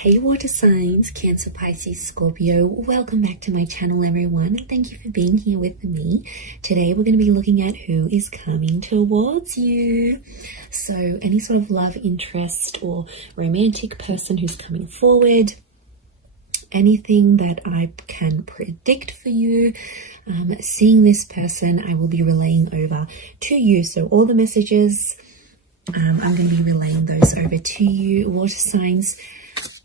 Hey water signs, Cancer, Pisces, Scorpio, welcome back to my channel everyone, and thank you for being here with me. Today we're going to be looking at who is coming towards you. So any sort of love interest or romantic person who's coming forward, anything that I can predict for you, seeing this person, I will be relaying over to you. So all the messages, I'm going to be relaying those over to you. Water signs,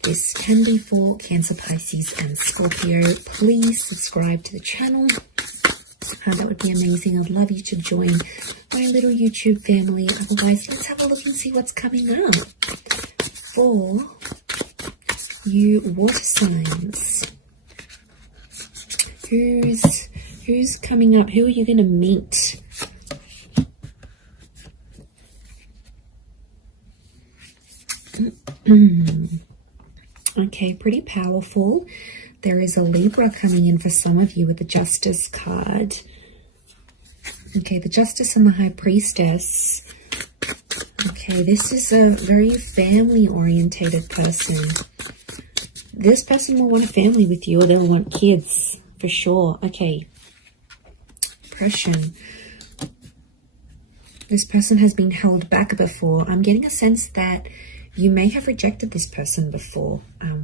this can be for Cancer, Pisces and Scorpio. Please subscribe to the channel. That would be amazing. I'd love you to join my little YouTube family. Otherwise, let's have a look and see what's coming up for you water signs. Who's coming up? Who are you going to meet? Okay, pretty powerful. There is a Libra coming in for some of you with the Justice card. Okay, the Justice and the High Priestess. Okay, this is a very family-orientated person. This person will want a family with you, or they'll want kids, for sure. Okay, oppression. This person has been held back before. I'm getting a sense that you may have rejected this person before,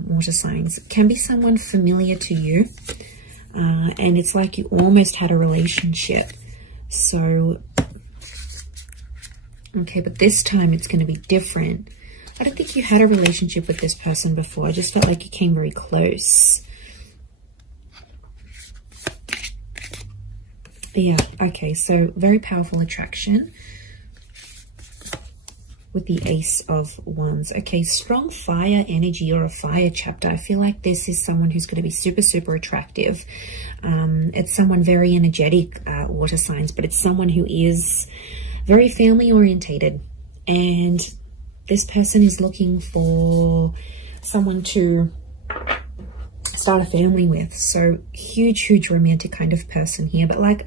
water signs. It can be someone familiar to you, and it's like you almost had a relationship. So, okay, but this time it's going to be different. I don't think you had a relationship with this person before. I just felt like you came very close. Yeah, okay, so very powerful attraction with the Ace of Wands. Okay, strong fire energy or a fire chapter. I feel like this is someone who's going to be super, super attractive. It's someone very energetic, water signs, but it's someone who is very family orientated. And this person is looking for someone to start a family with. So huge, huge romantic kind of person here. But like,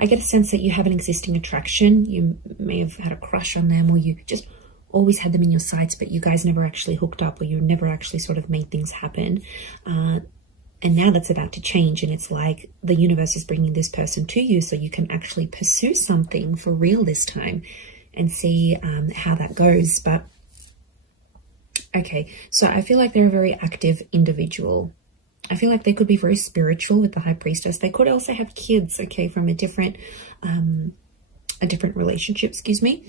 I get a sense that you have an existing attraction. You may have had a crush on them, or you just always had them in your sights, but you guys never actually hooked up, or you never actually sort of made things happen. And now that's about to change, and it's like the universe is bringing this person to you so you can actually pursue something for real this time and see how that goes. But okay, so I feel like they're a very active individual. I feel like they could be very spiritual with the High Priestess. They could also have kids, okay, from a different relationship, excuse me,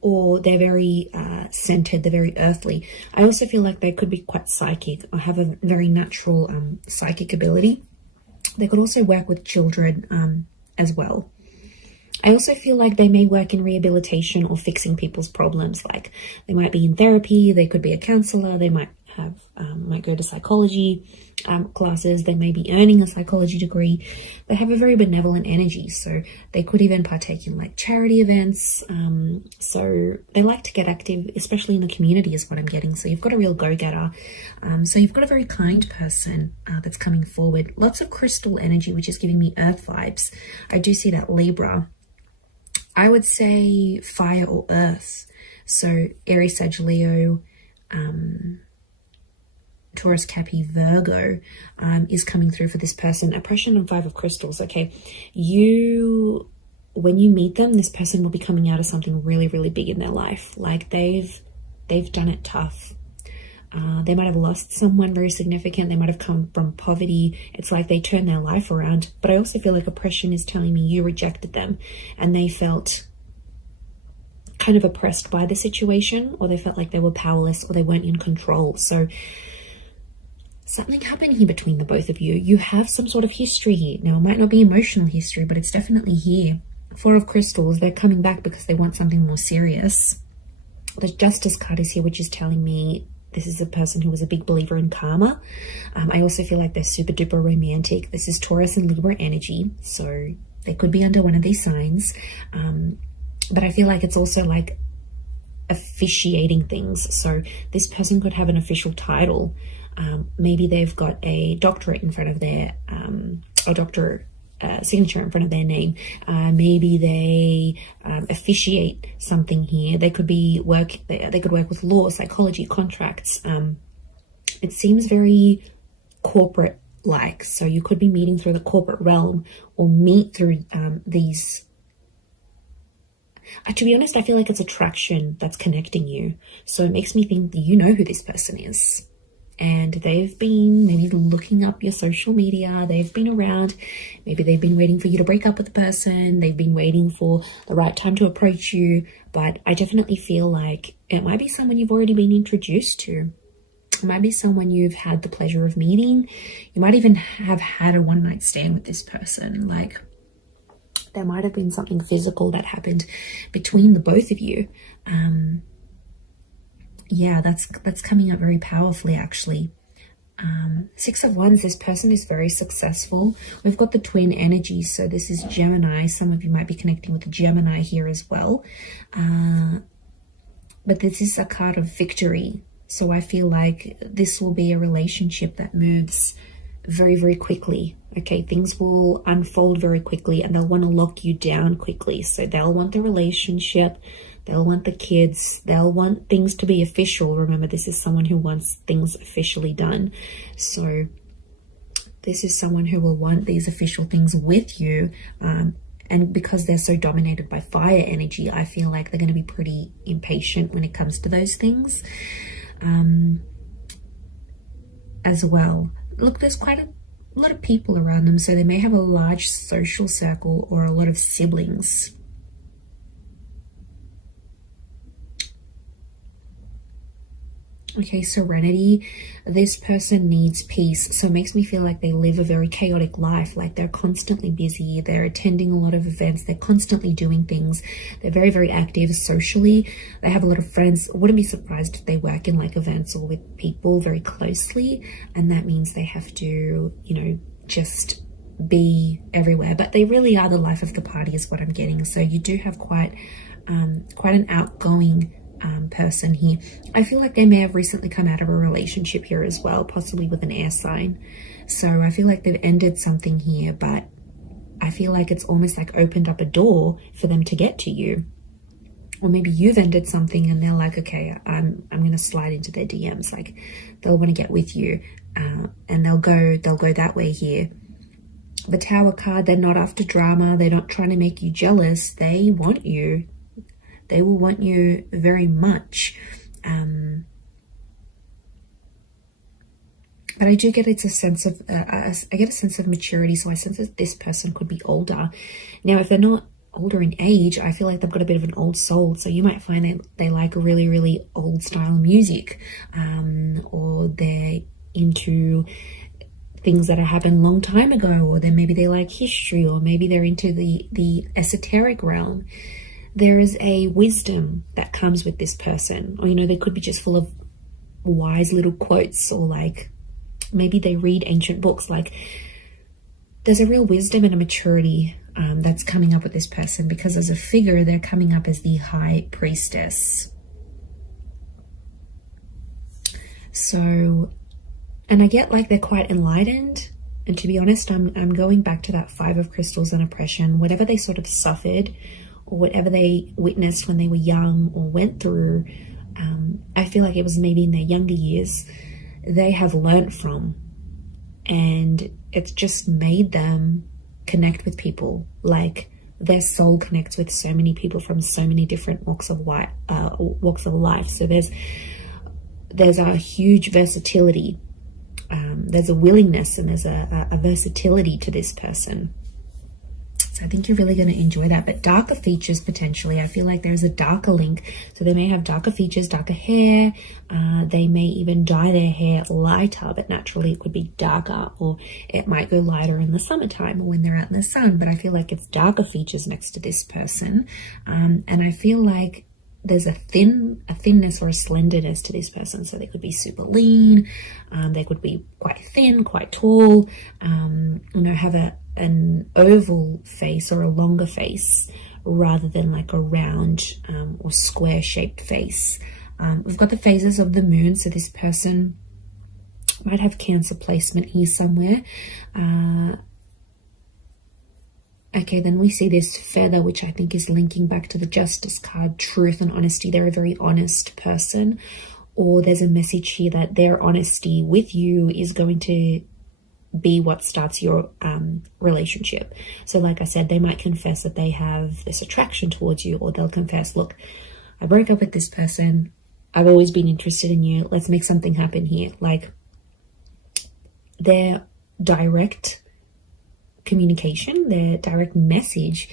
or they're very centered, they're very earthly. I also feel like they could be quite psychic or have a very natural psychic ability. They could also work with children as well. I also feel like they may work in rehabilitation or fixing people's problems. Like they might be in therapy, they could be a counselor, they might have might go to psychology classes, they may be earning a psychology degree. They have a very benevolent energy, so they could even partake in like charity events. So they like to get active, especially in the community is what I'm getting. So you've got a real go-getter. So you've got a very kind person that's coming forward. Lots of crystal energy, which is giving me earth vibes. I do see that Libra. I would say fire or earth. So Aries, Sag, Leo, Taurus, Capi, Virgo is coming through for this person. Oppression and Five of Crystals. Okay, when you meet them, this person will be coming out of something really, really big in their life. Like they've done it tough. They might have lost someone very significant. They might have come from poverty. It's like they turned their life around. But I also feel like oppression is telling me you rejected them, and they felt kind of oppressed by the situation, or they felt like they were powerless, or they weren't in control. So something happened here between the both of you. You have some sort of history here. Now, it might not be emotional history, but it's definitely here. Four of Crystals, they're coming back because they want something more serious. The Justice card is here, which is telling me this is a person who was a big believer in karma. I also feel like they're super duper romantic. This is Taurus and Libra energy, so they could be under one of these signs. But I feel like it's also like officiating things. So this person could have an official title. Maybe they've got a doctorate in front of their, or doctorate signature in front of their name. Maybe they officiate something here. They could be they could work with law, psychology, contracts. It seems very corporate like, so you could be meeting through the corporate realm or meet through these. To be honest, I feel like it's attraction that's connecting you. So it makes me think that you know who this person is. And they've been maybe looking up your social media. They've been around. Maybe they've been waiting for you to break up with the person. They've been waiting for the right time to approach you. But I definitely feel like it might be someone you've already been introduced to. It might be someone you've had the pleasure of meeting. You might even have had a one-night stand with this person. Like, there might have been something physical that happened between the both of you. Yeah, that's coming up very powerfully, actually. 6 of Wands, this person is very successful. We've got the twin energy, so this is Gemini. Some of you might be connecting with the Gemini here as well. But this is a card of victory. So I feel like this will be a relationship that moves very, very quickly. Okay, things will unfold very quickly and they'll want to lock you down quickly. So they'll want the relationship, they'll want the kids, they'll want things to be official. Remember, this is someone who wants things officially done. So this is someone who will want these official things with you. And because they're so dominated by fire energy, I feel like they're going to be pretty impatient when it comes to those things. As well. Look, there's quite a lot of people around them, so they may have a large social circle or a lot of siblings. Okay, serenity. This person needs peace, so it makes me feel like they live a very chaotic life. Like, they're constantly busy, they're attending a lot of events, they're constantly doing things, they're very, very active socially, they have a lot of friends. I wouldn't be surprised if they work in like events or with people very closely, and that means they have to, you know, just be everywhere. But they really are the life of the party is what I'm getting. So you do have quite an outgoing person here. I feel like they may have recently come out of a relationship here as well, possibly with an air sign. So I feel like they've ended something here, but I feel like it's almost like opened up a door for them to get to you. Or maybe you've ended something and they're like, okay, I'm going to slide into their DMs. Like, they'll want to get with you, and they'll go that way here. The Tower card, they're not after drama. They're not trying to make you jealous. They want you. They will want you very much. But I do get it's a sense of, I get a sense of maturity. So I sense that this person could be older. Now, if they're not older in age, I feel like they've got a bit of an old soul. So you might find they like really, really old style music, or they're into things that happened a long time ago, or then maybe they like history, or maybe they're into the esoteric realm. There is a wisdom that comes with this person, or, you know, they could be just full of wise little quotes, or like maybe they read ancient books. Like, there's a real wisdom and a maturity that's coming up with this person, because as a figure, they're coming up as the High Priestess. So, and I get like they're quite enlightened. And to be honest, I'm going back to that 5 of Crystals and oppression, whatever they sort of suffered, or whatever they witnessed when they were young or went through, I feel like it was maybe in their younger years, they have learnt from. And it's just made them connect with people. Like, their soul connects with so many people from so many different walks of life. So there's a huge versatility. There's a willingness and there's a versatility to this person. So I think you're really going to enjoy that. But darker features, potentially, I feel like there's a darker link. So they may have darker features, darker hair. They may even dye their hair lighter, but naturally it could be darker, or it might go lighter in the summertime or when they're out in the sun. But I feel like it's darker features next to this person. And I feel like there's a thinness or a slenderness to this person. So they could be super lean. They could be quite thin, quite tall, you know, have an oval face or a longer face rather than like a round or square shaped face. We've got the phases of the moon. So this person might have Cancer placement here somewhere. Okay, then we see this feather, which I think is linking back to the Justice card, truth and honesty. They're a very honest person, or there's a message here that their honesty with you is going to be what starts your relationship. So like I said, they might confess that they have this attraction towards you, or they'll confess, look, I broke up with this person, I've always been interested in you, let's make something happen here. Like, their direct communication, their direct message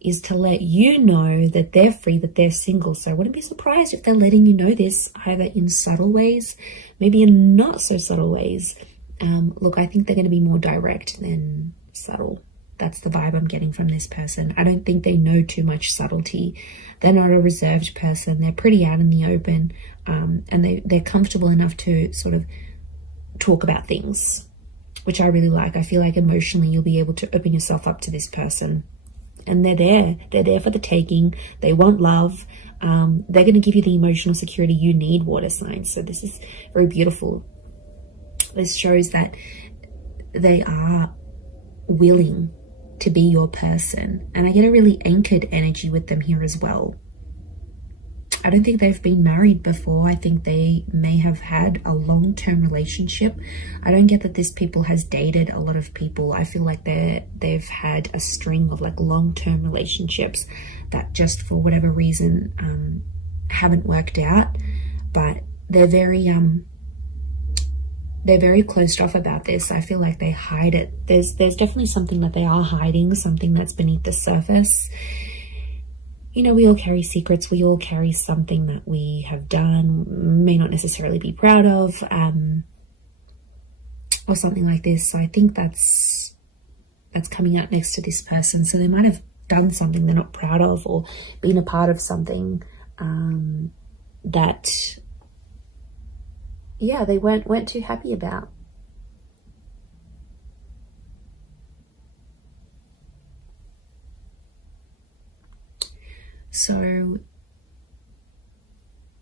is to let you know that they're free, that they're single. So I wouldn't be surprised if they're letting you know this, either in subtle ways, maybe in not so subtle ways. Look, I think they're going to be more direct than subtle. That's the vibe I'm getting from this person. I don't think they know too much subtlety. They're not a reserved person. They're pretty out in the open, and they're comfortable enough to sort of talk about things, which I really like. I feel like emotionally you'll be able to open yourself up to this person. And they're there for the taking. They want love. They're going to give you the emotional security you need, water signs. So this is very beautiful. This shows that they are willing to be your person. And I get a really anchored energy with them here as well. I don't think they've been married before. I think they may have had a long-term relationship. I don't get that this people has dated a lot of people. I feel like they've had a string of like long-term relationships that just for whatever reason haven't worked out. But they're very closed off about this. I feel like they hide it. There's definitely something that they are hiding, something that's beneath the surface. You know, we all carry secrets. We all carry something that we have done, may not necessarily be proud of, or something like this. So I think that's coming out next to this person. So they might have done something they're not proud of, or been a part of something that, yeah, they weren't too happy about. So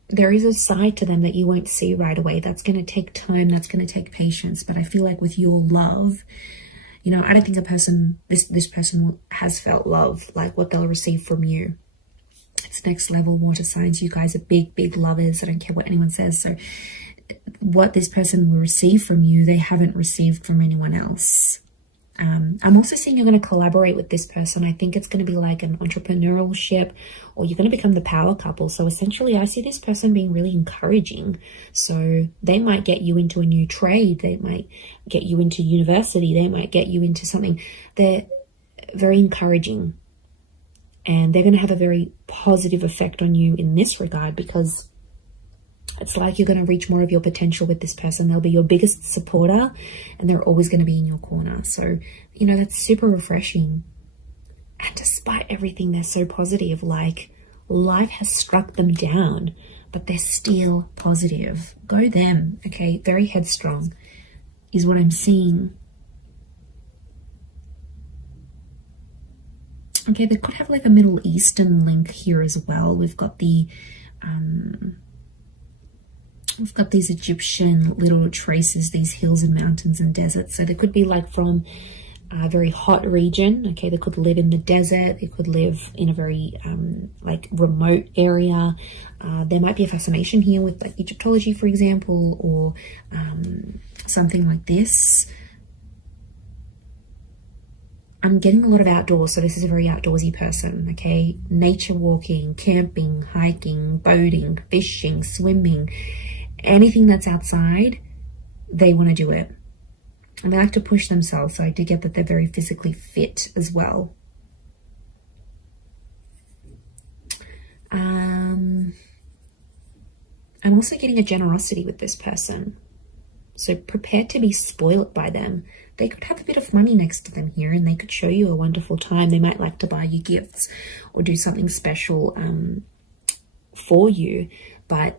there is a side to them that you won't see right away. That's going to take time. That's going to take patience. But I feel like with your love, you know, I don't think this person has felt love like what they'll receive from you. It's next level, water signs. You guys are big, big lovers. I don't care what anyone says. So what this person will receive from you, they haven't received from anyone else. I'm also seeing you're going to collaborate with this person. I think it's going to be like an entrepreneurial ship, or you're going to become the power couple. So essentially, I see this person being really encouraging. So they might get you into a new trade. They might get you into university. They might get you into something. They're very encouraging. And they're going to have a very positive effect on you in this regard, because it's like you're going to reach more of your potential with this person. They'll be your biggest supporter, and they're always going to be in your corner. So, you know, that's super refreshing. And despite everything, they're so positive. Like, life has struck them down, but they're still positive. Go them, okay? Very headstrong is what I'm seeing. Okay, they could have like a Middle Eastern link here as well. We've got the... We've got these Egyptian little traces, these hills and mountains and deserts. So they could be like from a very hot region. Okay, they could live in the desert. They could live in a very like remote area. There might be a fascination here with like Egyptology, for example, or something like this. I'm getting a lot of outdoors, so this is a very outdoorsy person, okay? Nature walking, camping, hiking, boating, fishing, swimming. Anything that's outside, they want to do it. And they like to push themselves, so I do get that they're very physically fit as well. I'm also getting a generosity with this person. So prepare to be spoiled by them. They could have a bit of money next to them here, and they could show you a wonderful time. They might like to buy you gifts or do something special for you. But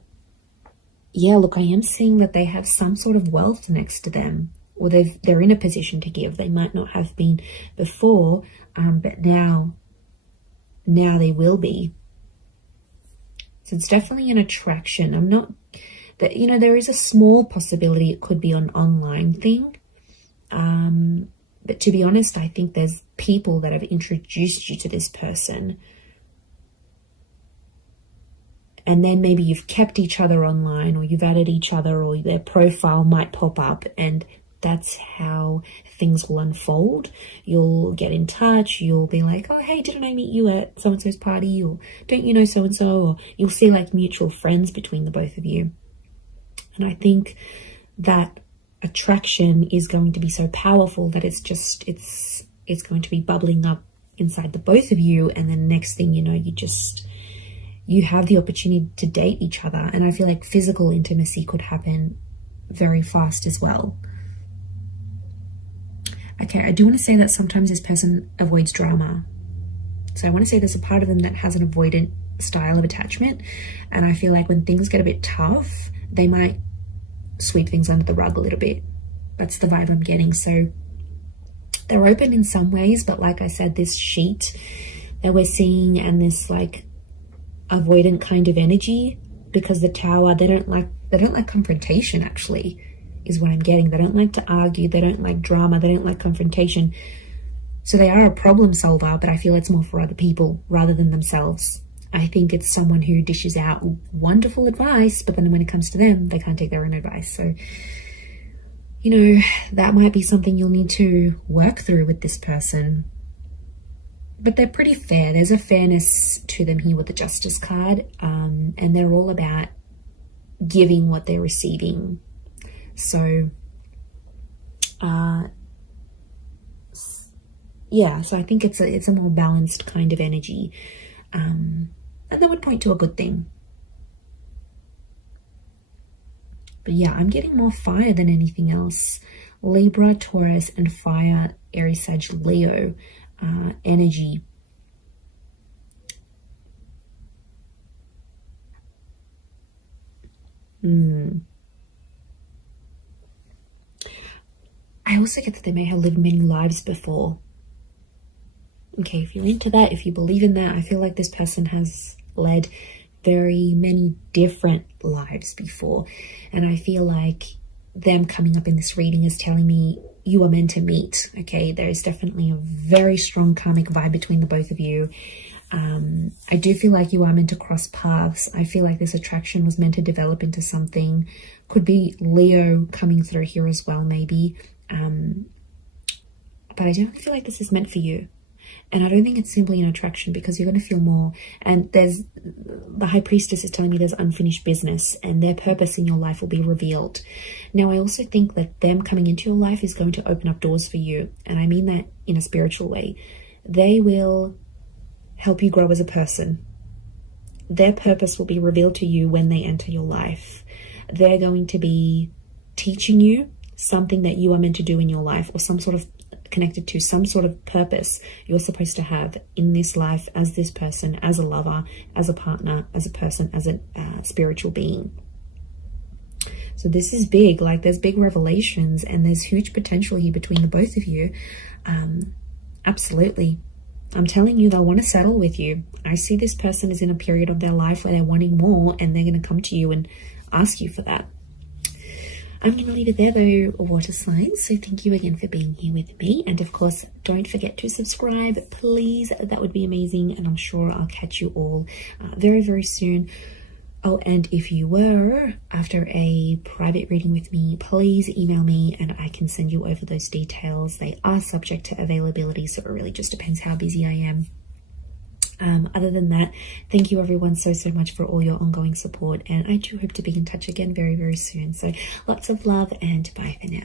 yeah, look, I am seeing that they have some sort of wealth next to them, or they're in a position to give. They might not have been before, but now they will be. So it's definitely an attraction. I'm not, but you know, there is a small possibility it could be an online thing. But to be honest, I think there's people that have introduced you to this person. and then maybe you've kept each other online, or you've added each other, or their profile might pop up, and that's how things will unfold. You'll get in touch, you'll be like, oh hey, didn't I meet you at so-and-so's party, or don't you know so-and-so, or you'll see like mutual friends between the both of you. And I think that attraction is going to be so powerful that it's going to be bubbling up inside the both of you, and then next thing you know, you have the opportunity to date each other. And I feel like physical intimacy could happen very fast as well. Okay, I do want to say that sometimes this person avoids drama. So I want to say there's a part of them that has an avoidant style of attachment, and I feel like when things get a bit tough, they might sweep things under the rug a little bit. That's the vibe I'm getting. So they're open in some ways, but like I said, this sheet that we're seeing and this like avoidant kind of energy, because the Tower, they don't like confrontation, actually, is what I'm getting. They don't like to argue, they don't like drama, they don't like confrontation. So they are a problem solver, but I feel it's more for other people rather than themselves. I think it's someone who dishes out wonderful advice, but then when it comes to them, they can't take their own advice. So, you know, that might be something you'll need to work through with this person. But they're pretty fair. There's a fairness to them here with the Justice card, and they're all about giving what they're receiving. So, yeah, so I think it's a more balanced kind of energy. And that would point to a good thing. But yeah, I'm getting more fire than anything else. Libra, Taurus, and fire, Aries, Sag, Leo energy. I also get that they may have lived many lives before. Okay, if you're into that, if you believe in that, I feel like this person has led very many different lives before. And I feel like them coming up in this reading is telling me you are meant to meet. Okay, there is definitely a very strong karmic vibe between the both of you. I do feel like you are meant to cross paths. I feel like this attraction was meant to develop into something. Could be Leo coming through here as well, maybe. But I don't feel like this is meant for you. And I don't think it's simply an attraction, because you're going to feel more. And the High Priestess is telling me there's unfinished business, and their purpose in your life will be revealed. Now, I also think that them coming into your life is going to open up doors for you. And I mean that in a spiritual way. They will help you grow as a person. Their purpose will be revealed to you when they enter your life. They're going to be teaching you something that you are meant to do in your life, or some sort of connected to some sort of purpose you're supposed to have in this life as this person, as a lover, as a partner, as a person, as a spiritual being. So this is big. Like, there's big revelations, and there's huge potential here between the both of you. Absolutely. I'm telling you, they'll want to settle with you. I see this person is in a period of their life where they're wanting more, and they're going to come to you and ask you for that. I'm going to leave it there though, water signs. So thank you again for being here with me. And of course, don't forget to subscribe, please. That would be amazing. And I'm sure I'll catch you all very, very soon. Oh, and if you were after a private reading with me, please email me and I can send you over those details. They are subject to availability, so it really just depends how busy I am. Other than that, thank you everyone so much for all your ongoing support, and I do hope to be in touch again very, very soon. So lots of love, and bye for now.